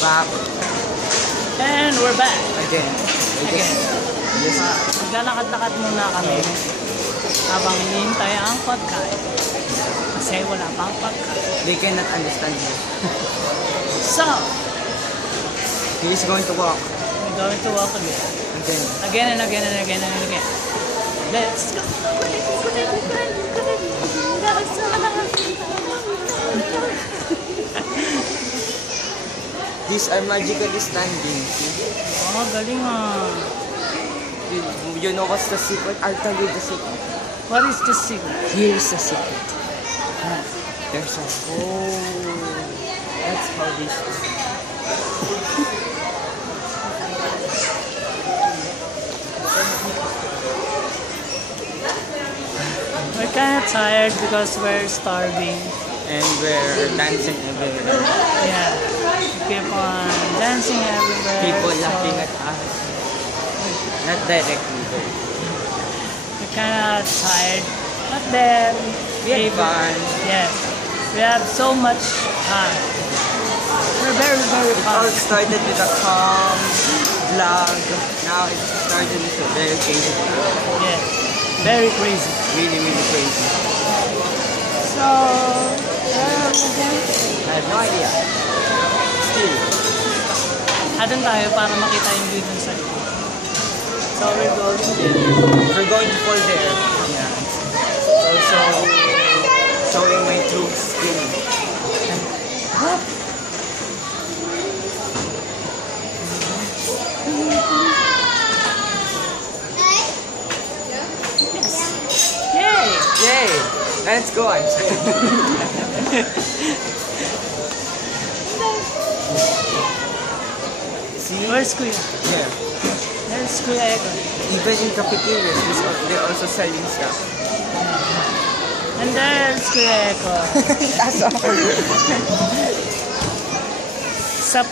back. And we're back. Again. Maglalakad-lakad muna kami habang hinihintay ang pagkain. Kasi wala pang pagkain. They cannot understand you. So, He is going to walk. we're going to walk again. Again. Again and again and again and again. Let's go. These are magically standing. Oh, galing ah. You know what's the secret? I'll tell you the secret. What is the secret? Here's the secret. There's a hole. That's how this is. We're kind of tired because we're starving. And we're dancing everywhere. Yeah. We keep on dancing everywhere. People so laughing at us. Not directly though. we're kind of tired. But then, We had fun. yes. We have so much fun. We're very, very It all fun. started with a calm vlog. Now it started with a very crazy vlog. Yeah. Very crazy. Really, really crazy. So, I have no idea. Still. adun tayo para makita yung view dun sa likod. So, we're going there. We're going to fall there. Yeah. Also showing my true skin. Yay! Yay! Let's go. I'm See? Where's Kuya? Yeah. There's Kuya Ego. Even in cafeterias, they're also selling stuff. And there's Kuya Ego. That's all. Sup?